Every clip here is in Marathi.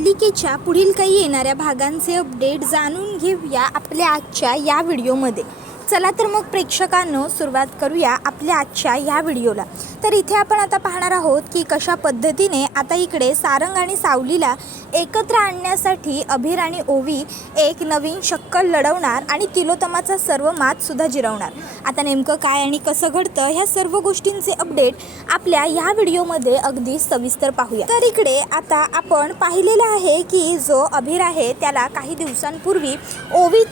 मालिकेच्या पुढील काही येणाऱ्या भागांचे अपडेट जाणून घेऊया आपल्या आजच्या या व्हिडिओमध्ये। चला तर मग प्रेक्षकांनो सुरुवात करूया आपल्या आजच्या या व्हिडिओला। तर इथे आपण आता पाहणार आहोत की कशा पद्धतीने आता इकडे सारंग आणि सावलीला एकत्र आणण्यासाठी अभिर आणि ओवी एक नवीन शक्कल लढवणार आणि तिलोत्तमाचा सर्व मात सुद्धा जिरवणार। आता नेमकं काय आणि कसं घडतं ह्या सर्व गोष्टींचे अपडेट आपल्या ह्या व्हिडिओमध्ये अगदी सविस्तर पाहूया। तर इकडे आता आपण पाहिलेलं आहे की जो अभिर आहे त्याला काही दिवसांपूर्वी ओवी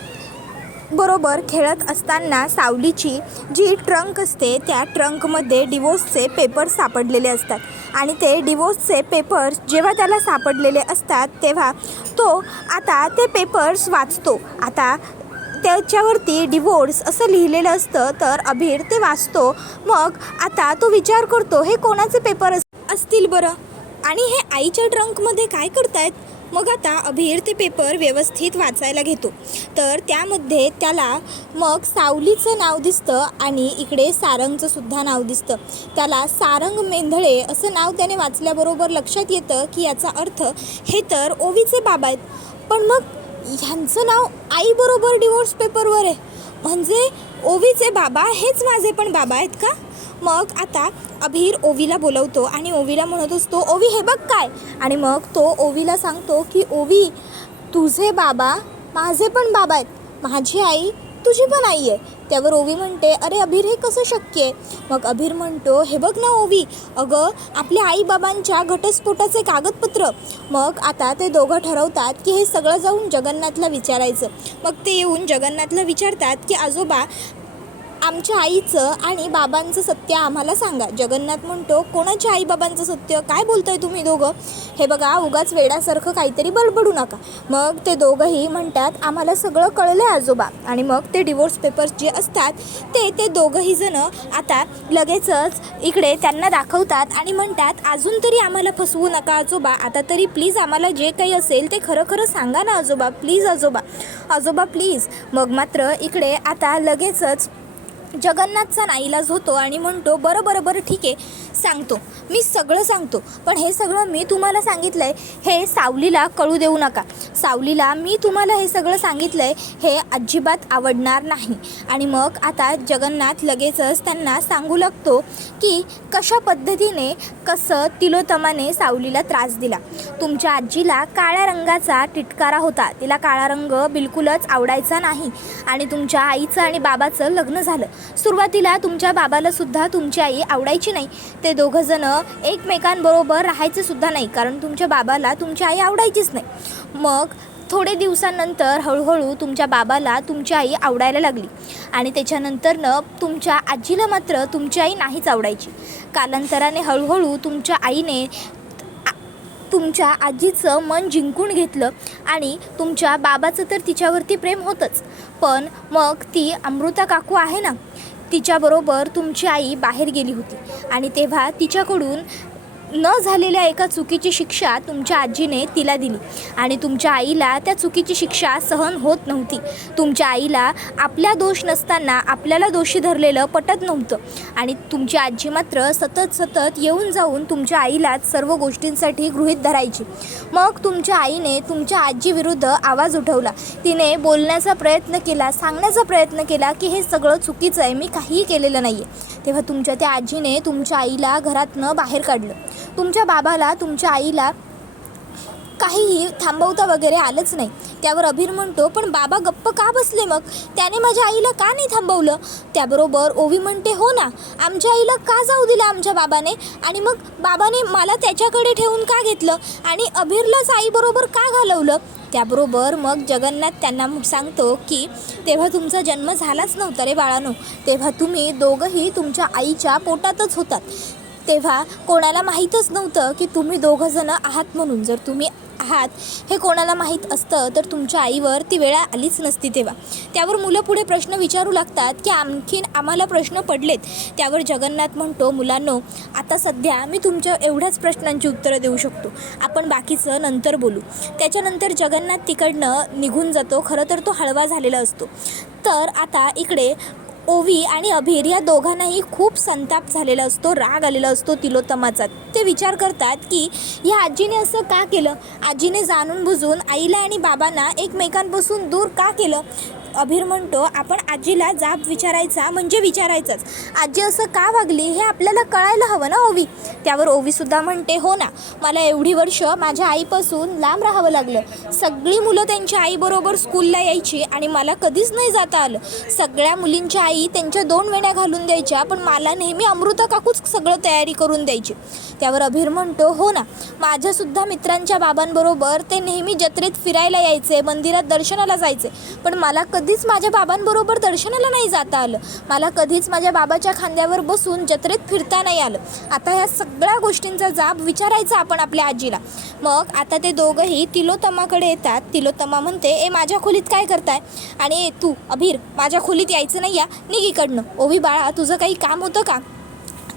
बरोबर खेळत असताना सावलीची जी ट्रंक असते त्या ट्रंकमध्ये डिवोर्सचे पेपर्स सापडलेले असतात आणि ते डिवोर्सचे पेपर्स जेव्हा त्याला सापडलेले असतात तेव्हा तो आता ते पेपर्स वाचतो। आता त्याच्यावरती डिवोर्स असं लिहिलेलं असतं तर अभिर ते वाचतो। मग आता तो विचार करतो हे कोणाचे पेपर असतील बरं आणि हे आईच्या ट्रंकमध्ये काय करतायत। मग आता अभिर ते पेपर व्यवस्थित वाचायला घेतो तर त्यामध्ये त्याला मग सावलीचं नाव दिसतं आणि इकडे सारंगचं सुद्धा नाव दिसतं। त्याला सारंग मेंधळे असं नाव त्याने वाचल्याबरोबर लक्षात येतं की याचा अर्थ हे तर ओवीचे बाबा आहेत। पण मग ह्यांचं नाव आईबरोबर डिवोर्स पेपरवर आहे म्हणजे ओवीचे बाबा हेच माझे पण बाबा आहेत का। मग आता अभिर ओवीला बोलवतो आणि ओवीला म्हणत असतो ओवी हे बघ काय, आणि मग तो ओवीला सांगतो की ओवी तुझे बाबा माझे पण बाबा आहेत, माझी आई तुझी पण आई आहे। त्यावर ओवी म्हणते अरे अभिर हे कसं शक्य आहे। मग अभिर म्हणतो हे बघ ना ओवी, अगं आपल्या आईबाबांच्या घटस्फोटाचे कागदपत्र। मग आता ते दोघं ठरवतात की हे सगळं जाऊन जगन्नाथला विचारायचं। मग ते येऊन जगन्नाथला विचारतात की आजोबा आमच्या आईचं आणि बाबांचं सत्य आम्हाला सांगा। जगन्नाथ म्हणतो कोणाच्या आईबाबांचं सत्य, काय बोलताय तुम्ही दोघं, हे बघा उगाच वेड्यासारखं काहीतरी बडबडू नका। मग ते दोघंही म्हणतात आम्हाला सगळं कळलं आहे आजोबा। आणि मग ते डिवोर्स पेपर्स जे असतात ते दोघंही जण आता लगेचच इकडे त्यांना दाखवतात आणि म्हणतात अजून तरी आम्हाला फसवू नका आजोबा, आता तरी प्लीज आम्हाला जे काही असेल ते खरं खरं सांगा ना आजोबा, प्लीज आजोबा, आजोबा प्लीज। मग मात्र इकडे आता लगेचच जगन्नाथचा नाईलाज होतो आणि म्हणतो बरं बरं बरं ठीक आहे सांगतो, मी सगळं सांगतो, पण हे सगळं मी तुम्हाला सांगितलं आहे हे सावलीला कळू देऊ नका। सावलीला मी तुम्हाला हे सगळं सांगितलं आहे हे अजिबात आवडणार नाही। आणि मग आता जगन्नाथ लगेचच त्यांना सांगू लागतो की कशा पद्धतीने कसं तिलोत्तमाने सावलीला त्रास दिला। तुमच्या आजीला काळ्या रंगाचा तिटकारा होता, तिला काळा रंग बिलकुलच आवडायचा नाही आणि तुमच्या आईचं आणि बाबाचं लग्न झालं। सुरुवातीला तुमच्या बाबाला सुद्धा तुमची आई आवडायची नाही, ते दोघं जण एकमेकांबरोबर राहायचे सुद्धा नाही कारण तुमच्या बाबाला तुमची आई आवडायचीच नाही। मग थोडे दिवसांनंतर हळूहळू तुमच्या बाबाला तुमची आई आवडायला लागली आणि त्याच्यानंतरनं तुमच्या आजीला मात्र तुमची आई नाहीच आवडायची। कालांतराने हळूहळू तुमच्या आईने तुमच्या आजीचं मन जिंकून घेतलं आणि तुमच्या बाबाचं तर तिच्यावरती प्रेम होतंच, पण मग ती अमृता काकू आहे ना तिच्याबरोबर तुमची आई बाहेर गेली होती आणि तेव्हा तिच्याकडून न झालेल्या एका चुकीची शिक्षा तुमच्या आजीने तिला दिली आणि तुमच्या आईला त्या चुकीची शिक्षा सहन होत नव्हती। तुमच्या आईला आपला दोष नसताना आपल्याला दोषी धरलेलं पटत नव्हतं आणि तुमची आजी मात्र सतत येऊन जाऊन तुमच्या आईलाच सर्व गोष्टींसाठी गृहीत धरायची। मग तुमच्या आईने तुमच्या आजीविरुद्ध आवाज उठवला, तिने बोलण्याचा प्रयत्न केला, सांगण्याचा प्रयत्न केला की हे सगळं चुकीचं आहे, मी काहीही केलेलं नाही आहे। तेव्हा तुमच्या त्या आजीने तुमच्या आईला घरातनं बाहेर काढलं। तुमच्या बाबाला तुमच्या आईला काहीही थांबवता वगैरे आलंच नाही। त्यावर अभिर म्हणतो पण बाबा गप्प का बसले, मग त्याने माझ्या आईला का नाही थांबवलं। त्याबरोबर ओवी म्हणते हो ना, आमच्या आईला का जाऊ दिलं आमच्या बाबाने, आणि मग बाबाने मला त्याच्याकडे ठेवून का घेतलं आणि अभिरलाच आईबरोबर का घालवलं। त्याबरोबर मग जगन्नाथ त्यांना सांगतो की तेव्हा तुमचा जन्म झालाच नव्हता रे बाळानो, तेव्हा तुम्ही दोघंही तुमच्या आईच्या पोटातच होतात, तेव्हा कोणाला माहीतच नव्हतं की तुम्ही दोघं जण आहात म्हणून। जर तुम्ही आहात हे कोणाला माहीत असतं तर तुमच्या आईवर ती वेळ आलीच नसती तेव्हा। त्यावर मुलं पुढे प्रश्न विचारू लागतात की आणखीन आम्हाला प्रश्न पडलेत। त्यावर जगन्नाथ म्हणतो मुलांनो आता सध्या मी तुमच्या एवढ्याच प्रश्नांची उत्तरं देऊ शकतो, आपण बाकीचं नंतर बोलू। त्याच्यानंतर जगन्नाथ तिकडनं निघून जातो, खरं तर तो हळवा झालेला असतो। तर आता इकडे ओवी आणि अभिर या दोघांनाही खूप संताप झालेला असतो, राग आलेला असतो तिलोत्तमाचा. ते विचार करतात की या आजीने असं का केलं, आजीने जाणून बुजून आईला आणि बाबांना एकमेकांपासून दूर का केलं. अभिर म्हणतो आपण आजीला जाब विचारायचा म्हणजे विचारायचंच, आजी असं का वागली हे आपल्याला कळायला हवं ना ओवी. त्यावर ओवीसुद्धा म्हणते हो ना, मला एवढी वर्ष माझ्या आईपासून लांब राहावं लागलं. सगळी मुलं त्यांच्या आईबरोबर स्कूलला यायची आणि मला कधीच नाही जाता आलं. सगळ्या मुलींच्या आई त्यांच्या 2 वेण्या घालून द्यायच्या, पण मला नेहमी अमृता काकूच सगळं तयारी करून द्यायची. त्यावर अभिर म्हणतो हो ना, माझ्यासुद्धा मित्रांच्या बाबांबरोबर ते नेहमी जत्रेत फिरायला यायचे, मंदिरात दर्शनाला जायचे, पण मला कधीच माझ्या बाबांबरोबर दर्शनाला नाही जाता आलं. मला कधीच माझ्या बाबाच्या खांद्यावर बसून जत्रेत फिरता नाही आलं. आता ह्या सगळ्या गोष्टींचा जाब विचारायचा आपण आपल्या आजीला. मग आता ते दोघंही तिलोत्तमाकडे येतात. तिलोत्तमा म्हणते ए माझ्या खोलीत काय करताय, आणि तू अभिर माझ्या खोलीत यायचं नाही, या निघ इकडनं. ओवी बाळा तुझं काही काम होतं का.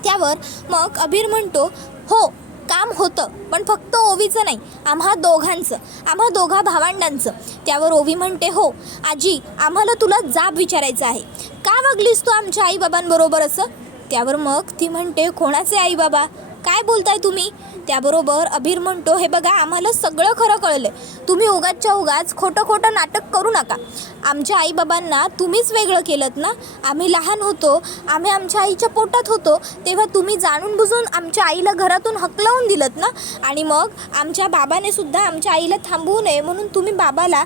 त्यावर मग अभिर म्हणतो हो काम होतं, पण फक्त ओवीचं नाही, आम्हा दोघांचं, आम्हा दोघा भावंडांचं. त्यावर ओवी म्हणते हो आजी, आम्हाला तुला जाब विचारायचं आहे, का वागलीस तू आमच्या आईबाबांबरोबर असं. त्यावर मग ती म्हणते कोणाचे आईबाबा, काय बोलताय तुम्ही. त्याबरोबर अभिर म्हणतो हे बघा आम्हाला सगळं खरं कळलं, तुम्ही उगाचच्या उगाच खोटं खोटं नाटक करू नका. आमच्या आईबाबांना तुम्हीच वेगळं केलं ना. आम्ही लहान होतो, आम्ही आमच्या आईच्या पोटात होतो, तेव्हा तुम्ही जाणून बुजून आमच्या आईला घरातून हकलवून दिलत ना. आणि मग आमच्या बाबाने सुद्धा आमच्या आईला थांबवू नये म्हणून तुम्ही बाबाला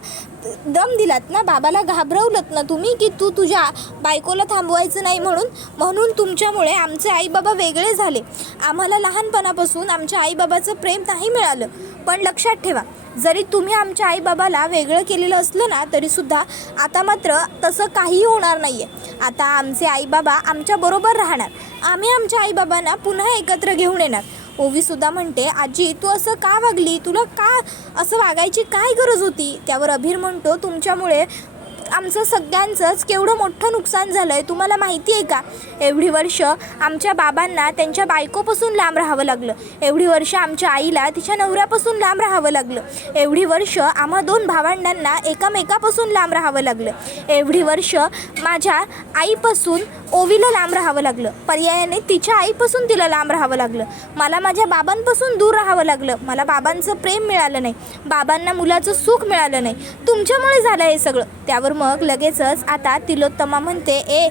दम दिलात ना, बाबाला घाबरवलत ना तुम्ही की तू तुझ्या बायकोला थांबवायचं नाही म्हणून तुमच्यामुळे आमचे आईबाबा वेगळे झाले. आम्हाला लहानपणापासून आमच्या आईबाबाचं प्रेम नाही मिळालं. पण लक्षात ठेवा, जरी तुम्ही आमच्या आईबाबाला वेगळं केलेलं असलं ना तरीसुद्धा आता मात्र तसं काहीही होणार नाही आहे. आता आमचे आईबाबा आमच्याबरोबर राहणार, आम्ही आमच्या आईबाबांना पुन्हा एकत्र घेऊन येणार. ओवीसुद्धा म्हणते आजी तू असं का वागली, तुला का असं वागायची काय गरज होती. त्यावर अभिर म्हणतो तुमच्यामुळे आमचं सगळ्यांचंच केवढं मोठं नुकसान झालं आहे, तुम्हाला माहिती आहे का. एवढी वर्ष आमच्या बाबांना त्यांच्या बायकोपासून लांब राहावं लागलं, एवढी वर्ष आमच्या आईला तिच्या नवऱ्यापासून लांब राहावं लागलं, एवढी वर्ष आम्हा 2 भावंडांना एकामेकापासून लांब राहावं लागलं, एवढी वर्ष माझ्या आईपासून ओवीला लांब राहावं लागलं, पर्यायाने तिच्या आईपासून तिला लांब राहावं लागलं, मला माझ्या बाबांपासून दूर राहावं लागलं, मला बाबांचं प्रेम मिळालं नाही, बाबांना मुलाचं सुख मिळालं नाही, तुमच्यामुळे झालं हे सगळं. त्यावर मग लगेचच आता तिलोत्तमा म्हणते ए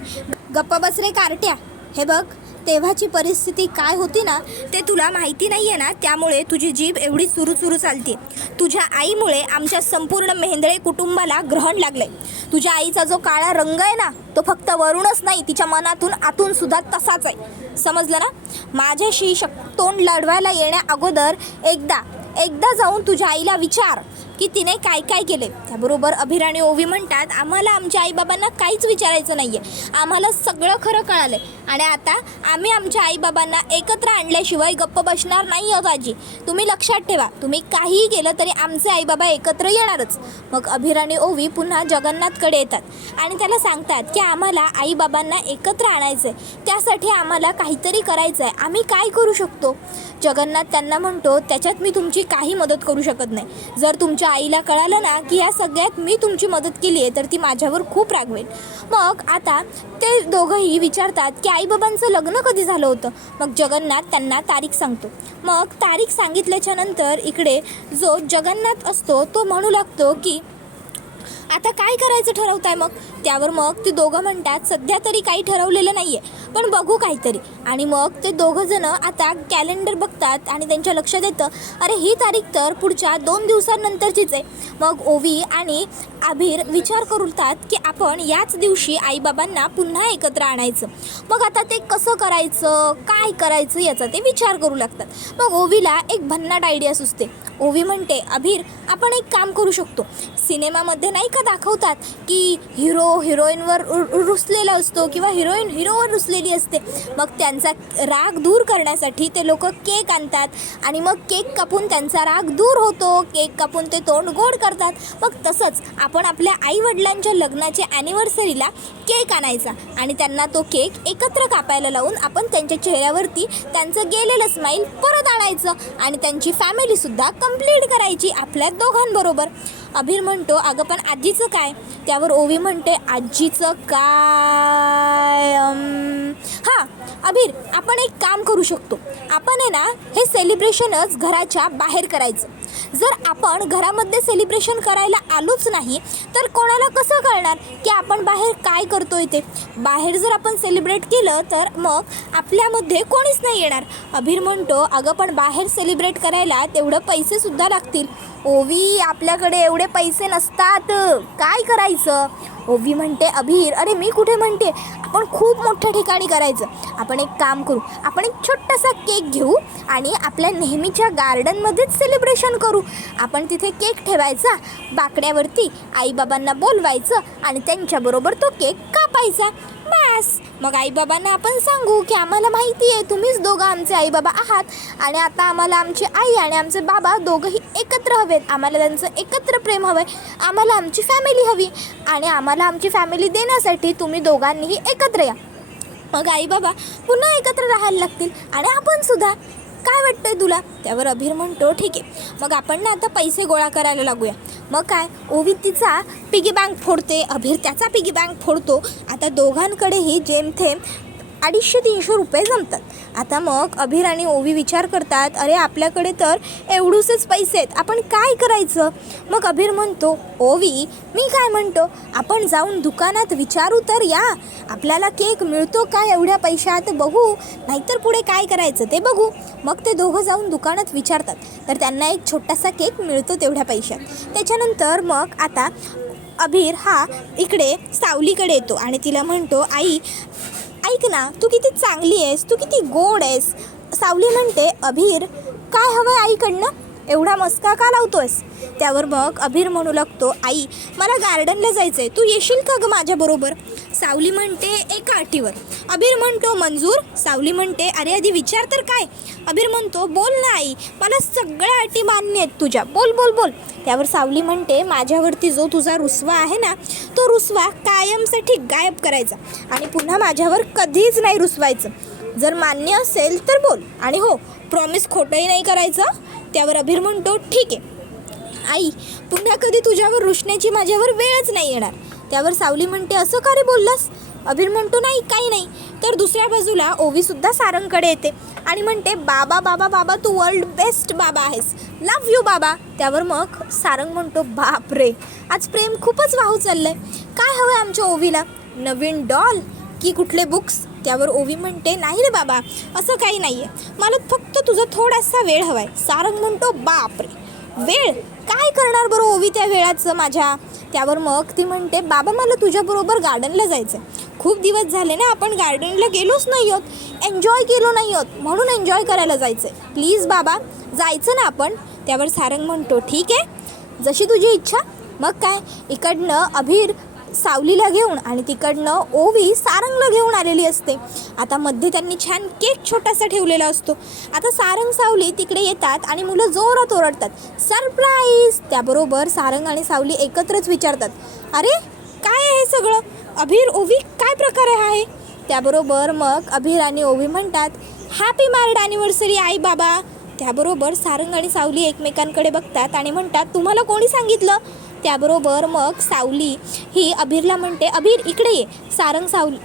गप्पा बस रे कार्ट्या, हे बघ तेव्हाची परिस्थिती काय होती ना ते तुला माहिती नाही आहे ना, त्यामुळे तुझी जीभ एवढी चुरू चालते. तुझ्या आईमुळे आमच्या संपूर्ण मेहेंदळे कुटुंबाला ग्रहण लागलंय. तुझ्या आईचा जो काळा रंग आहे ना तो फक्त वरूनच नाही, तिच्या मनातून आतून सुद्धा तसाच आहे, समजलं ना. माझ्याशी तोंड लढवायला येण्या अगोदर एकदा जाऊन तुझ्या आईला विचार की तिने काय काय केले. त्याबरोबर अभिर आणि ओवी म्हणतात आम्हाला आमच्या आईबाबांना काहीच विचारायचं नाही आहे, आम्हाला सगळं खरं कळालं आहे आणि आता आम्ही आमच्या आईबाबांना एकत्र आणल्याशिवाय गप्प बसणार नाही आहोत आजी. तुम्ही लक्षात ठेवा, तुम्ही काहीही केलं तरी आमचे आईबाबा एकत्र येणारच. मग अभिर आणि ओवी पुन्हा जगन्नाथकडे येतात आणि त्याला सांगतात की आम्हाला आईबाबांना एकत्र आणायचं आहे, त्यासाठी आम्हाला काहीतरी करायचं आहे, आम्ही काय करू शकतो. जगन्नाथ त्यांना म्हणतो त्याच्यात मी तुमची काही मदत करू शकत नाही. जर तुमच्या आईला कळालं ना की या सगळ्यात मी तुमची मदत केली आहे तर ती माझ्यावर खूप रागवेल. मग आता ते दोघंही विचारतात की आईबाबांचं लग्न कधी झालं होतं. मग जगन्नाथ त्यांना तारीख सांगतो. मग तारीख सांगितल्याच्या नंतर इकडे जो जगन्नाथ असतो तो म्हणू लागतो की आता काय करायचं ठरवताय मग. त्यावर मग ते दोघं म्हणतात सध्या तरी काही ठरवलेलं नाही आहे, पण बघू काहीतरी. आणि मग ते दोघंजणं आता कॅलेंडर बघतात आणि त्यांच्या लक्षात येतं अरे ही तारीख तर पुढच्या 2 दिवसांनंतरचीच आहे. मग ओवी आणि अभिर विचार करतात की आपण याच दिवशी आईबाबांना पुन्हा एकत्र आणायचं. मग आता ते कसं करायचं, काय करायचं याचा ते विचार करू लागतात. मग ओवीला एक भन्नाट आयडिया सुचते. ओवी म्हणते अभिर आपण एक काम करू शकतो, सिनेमामध्ये नाही का दाखवतात की हिरो हिरोईनवर रुसलेला असतो किंवा हिरोईन हिरोवर रुसलेली असते, मग त्यांचा राग दूर करण्यासाठी ते लोक केक आणतात आणि मग केक कापून त्यांचा राग दूर होतो, केक कापून ते तोंड गोड करतात. मग तसंच आपण आपल्या आईवडिलांच्या लग्नाच्या ॲनिव्हर्सरीला केक आणायचा आणि त्यांना तो केक एकत्र कापायला लावून आपण त्यांच्या चेहऱ्यावरती त्यांचं गेलेलं स्माईल परत आणायचं आणि त्यांची फॅमिलीसुद्धा कंप्लीट करायची आपल्या दोघांबरोबर. अभिर म्हणतो अगं पण आजीचं काय? त्यावर ओवी म्हणते आजीचं काय? हां अभिर, आपण एक काम करू शकतो. आपण आहे ना हे सेलिब्रेशनच घराच्या बाहेर करायचं. जर आपण घरामध्ये सेलिब्रेशन करायला आलोच नाही तर कोणाला कसं कळणार की आपण बाहेर काय करतोय ते? बाहेर जर आपण सेलिब्रेट केलं तर मग आपल्यामध्ये कोणीच नाही येणार. अभिर म्हणतो अगं पण बाहेर सेलिब्रेट करायला तेवढं पैसेसुद्धा लागतील. ओवी, आपल्याकडे एवढे पैसे नसतात, काय करायचं? ओवी म्हणते अभिर, अरे मी कुठे म्हणते, आपण खूप मोठ्या ठिकाणी करायचं. आपण एक काम करू, आपण एक छोटासा केक घेऊ आणि आपल्या नेहमीच्या गार्डनमध्येच सेलिब्रेशन करू. आपण तिथे केक ठेवायचा, बाकड्यावरती आईबाबांना बोलवायचं आणि त्यांच्याबरोबर तो केक कापायचा. बस, मग आईबाबांना आपण सांगू की आम्हाला माहिती आहे तुम्हीच दोघं आमचे आईबाबा आहात आणि आता आम्हाला आमची आई आणि आमचे बाबा दोघंही एकत्र हवेत. आम्हाला त्यांचं एकत्र प्रेम हवं आहे, आम्हाला आमची फॅमिली हवी आणि आम्हाला आमची फॅमिली देण्यासाठी तुम्ही दोघांनीही एकत्र या. मग आईबाबा पुन्हा एकत्र राहायला लागतील आणि आपण सुद्धा. काय वाटतंय तुला? त्यावर अभिर म्हणतो ठीक आहे, मग आपण ना आता पैसे गोळा करायला लागूया. मग काय, ओवी तिचा पिगी बँक फोडते, अभिर त्याचा पिगी बँक फोडतो. आता दोघांकडेही जेमथेम 250-300 रुपये जमतात. आता मग अभिर आणि ओवी विचार करतात अरे आपल्याकडे तर एवढूसेच पैसे आहेत, आपण काय करायचं? मग अभिर म्हणतो ओवी, मी काय म्हणतो, आपण जाऊन दुकानात विचारू तर या, आपल्याला केक मिळतो का एवढ्या पैशात बघू, नाहीतर पुढे काय करायचं ते बघू. मग ते दोघं जाऊन दुकानात विचारतात तर त्यांना एक छोटासा केक मिळतो तेवढ्या पैशात. त्याच्यानंतर मग आता अभिर हा इकडे सावलीकडे येतो आणि तिला म्हणतो आई ऐक ना, तू किती चांगली आहेस, तू किती गोड आहेस. सावली म्हणते अभिर काय हवं आहे आईकडनं, एवढा मस्का का लावतोयस? त्यावर मग अभिर म्हणू लागतो आई मला गार्डनला जायचं आहे, तू येशील का गं माझ्याबरोबर? सावली म्हणते एका अटीवर. अभिर म्हणतो मंजूर. सावली म्हणते अरे आधी विचार तर काय? अभिर म्हणतो बोल ना आई, मला सगळ्या अटी मान्य आहेत तुझ्या, बोल बोल बोल. त्यावर सावली म्हणते माझ्यावरती जो तुझा रुसवा आहे ना तो रुसवा कायमसाठी गायब करायचा आणि पुन्हा माझ्यावर कधीच नाही रुसवायचं. जर मान्य असेल तर बोल आणि हो प्रॉमिस खोटंही नाही करायचं. त्यावर अभिर म्हणतो ठीक आहे आई, पुन्हा कधी तुझ्यावर रुसण्याची माझ्यावर वेळच नाही येणार. त्यावर सावली म्हणते असं का रे बोललास? अभिर म्हणतो नाही काही नाही. तर दुसऱ्या बाजूला ओवीसुद्धा सारंगकडे येते आणि म्हणते बाबा बाबा बाबा तू वर्ल्ड बेस्ट बाबा आहेस, लव यू बाबा. त्यावर मग सारंग म्हणतो बाप रे, आज प्रेम खूपच वाहू चाललंय. काय हवं आमच्या ओवीला, नवीन डॉल की कुठले बुक्स? त्यावर ओवी म्हणते नाही रे बाबा, असं काही नाही आहे, मला फक्त तुझा थोडासा वेळ हवा आहे. सारंग म्हणतो बाप रे, वेळ काय करणार बरं ओवी त्या वेळाचं माझ्या? त्यावर मग ती म्हणते बाबा मला तुझ्याबरोबर गार्डनला जायचं आहे, खूप दिवस झाले ना आपण गार्डनला गेलोच नाही आहोत, एन्जॉय केलो नाही आहोत, म्हणून एन्जॉय करायला जायचं आहे, प्लीज बाबा जायचं ना आपण. त्यावर सारंग म्हणतो ठीक आहे जशी तुझी इच्छा. मग काय, इकडनं अभिर सावलीला घेऊन आणि तिकडनं ओवी सारंगला घेऊन आलेली असते. आता मध्ये त्यांनी छान केक छोटासा ठेवलेला असतो. आता सारंग सावली तिकडे येतात आणि मुलं जोरात ओरडतात सरप्राईज. त्याबरोबर सारंग आणि सावली एकत्रच विचारतात अरे काय आहे हे सगळं, अभिर ओवी काय प्रकार आहे? त्याबरोबर मग अभिर आणि ओवी म्हणतात हॅपी मॅरिड ॲनिव्हर्सरी आई बाबा. त्याबरोबर सारंग आणि सावली एकमेकांकडे बघतात आणि म्हणतात तुम्हाला कोणी सांगितलं? त्याबरोबर मग सावली ही अभिरला म्हणते अभिर इकडे ये. सारंग सावली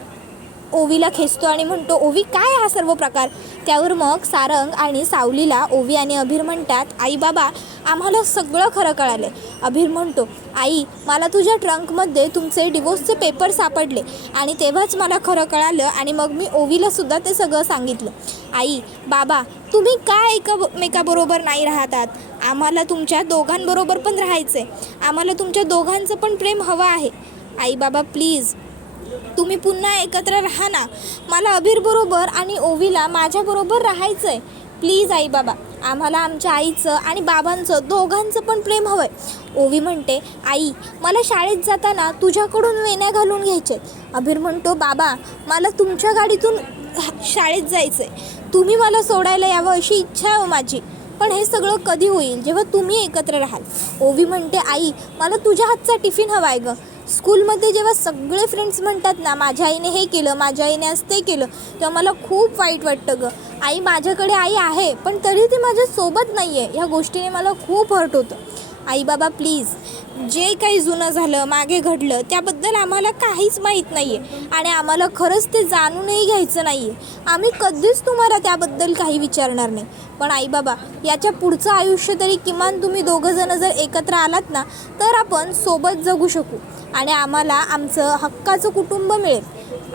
ओवीला खेचतो आणि म्हणतो ओवी काय हा सर्व प्रकार? त्यावर मग सारंग आणि सावलीला ओवी आणि अभिर म्हणतात आई बाबा आम्हाला सगळं खरं कळालं आहे. अभिर म्हणतो आई मला तुझ्या ट्रंकमध्ये तुमचे डिवोर्सचे पेपर सापडले आणि तेव्हाच मला खरं कळालं आणि मग मी ओवीलासुद्धा ते सगळं सांगितलं. आई बाबा तुम्ही काय एकमेकाबरोबर नाही राहतात, आम्हाला तुमच्या दोघांबरोबर पण राहायचं आहे, आम्हाला तुमच्या दोघांचं पण प्रेम हवं आहे. आई बाबा प्लीज तुम्ही पुन्हा एकत्र राहा ना, मला अभिरबरोबर आणि ओवीला माझ्याबरोबर राहायचं आहे, प्लीज आई बाबा आम्हाला आमच्या आईचं आणि बाबांचं दोघांचं पण प्रेम हवं आहे. ओवी म्हणते आई मला शाळेत जाताना तुझ्याकडून वेण्या घालून घ्यायचे. अभिर म्हणतो बाबा मला तुमच्या गाडीतून शाळेत जायचं आहे, तुम्ही मला सोडायला यावं अशी इच्छा आहे माझी, पण हे सगळं कधी होईल जेव्हा तुम्ही एकत्र राहाल. ओवी म्हणते आई मला तुझ्या हातचा टिफिन हवा आहे गं, स्कूलमध्ये जेव्हा सगळे फ्रेंड्स म्हणतात ना माझ्या आईने हे केलं माझ्या आईने आज ते केलं तेव्हा मला खूप वाईट वाटतं गं. आई माझ्याकडे आई आहे पण तरी ती माझ्यासोबत नाही आहे, ह्या गोष्टीने मला खूप हर्ट होतं. आई बाबा प्लीज जे काही जुनं झालं मागे घडलं त्याबद्दल आम्हाला काहीच माहीत नाही आहे आणि आम्हाला खरंच ते जाणूनही घ्यायचं नाही आहे. आम्ही कधीच तुम्हाला त्याबद्दल काही विचारणार नाही. पण आई बाबा, याच्या पुढचं आयुष्य तरी किमान तुम्ही दोघंजणं जर एकत्र आलात ना तर आपण सोबत जगू शकू आणि आम्हाला आमचं हक्काचं कुटुंब मिळेल.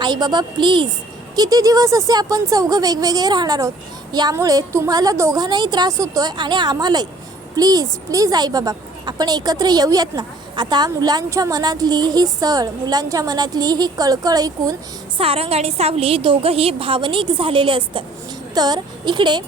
आई बाबा प्लीज, किती दिवस असे आपण चौघं वेगवेगळे राहणार आहोत. यामुळे तुम्हाला दोघांनाही त्रास होतोय आणि आम्हालाही. प्लीज प्लीज आई बाबा, आपण एकत्र येऊयात ना. आता मुलांच्या मनातली ही सळ, मुलांच्या मनातली ही कळकळ ऐकून सारंग आणि सावली दोघंही भावनिक झालेले असतात. तर इकडे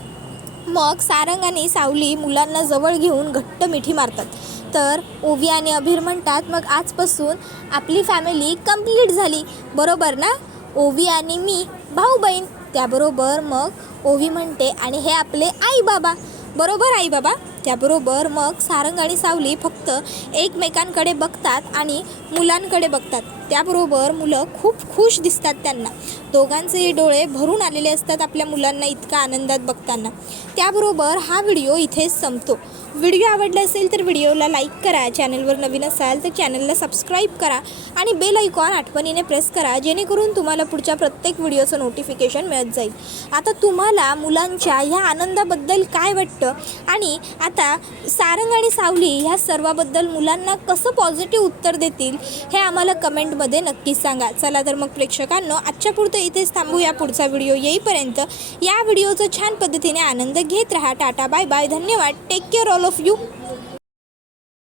मग सारंग आणि सावली मुलांना जवळ घेऊन घट्ट मिठी मारतात. तर ओवी आणि अभिर म्हणतात, मग आजपासून आपली फॅमिली कंप्लीट झाली, बरोबर ना. ओवी आणि मी भाऊ बहीण. त्याबरोबर मग ओवी म्हणते, आणि हे आपले आई बाबा, बरोबर आई बाबा. त्याबरोबर मग सारंग आणि सावली फक्त एकमेकांकडे बघतात आणि मुलांकडे बघतात. त्याबरोबर मुलं खूप खुश दिसतात त्यांना. दोघांचेही डोळे भरून आलेले असतात आपल्या मुलांना इतका आनंदात बघताना. त्याबरोबर हा व्हिडिओ इथेच संपतो. व्हिडिओ आवडला असेल तर व्हिडिओला लाईक करा. चॅनलवर नवीन असाल तर चॅनलला सबस्क्राईब करा आणि बेल आयकॉन आठवणीने प्रेस करा, जेणेकरून तुम्हाला पुढच्या प्रत्येक व्हिडिओचं नोटिफिकेशन मिळत जाईल. आता तुम्हाला मुलांच्या ह्या आनंदाबद्दल काय वाटतं आणि आता सारंग आणि सावली ह्या सर्वाबद्दल मुलांना कसं पॉझिटिव्ह उत्तर देतील हे आम्हाला कमेंटमध्ये नक्कीच सांगा. चला तर मग प्रेक्षकांनो, आजच्या पुरतं इथेच थांबूया. पुढचा व्हिडिओ येईपर्यंत या व्हिडिओचा छान पद्धतीने आनंद घेत राहा. टाटा बाय बाय, धन्यवाद. Take care all of you.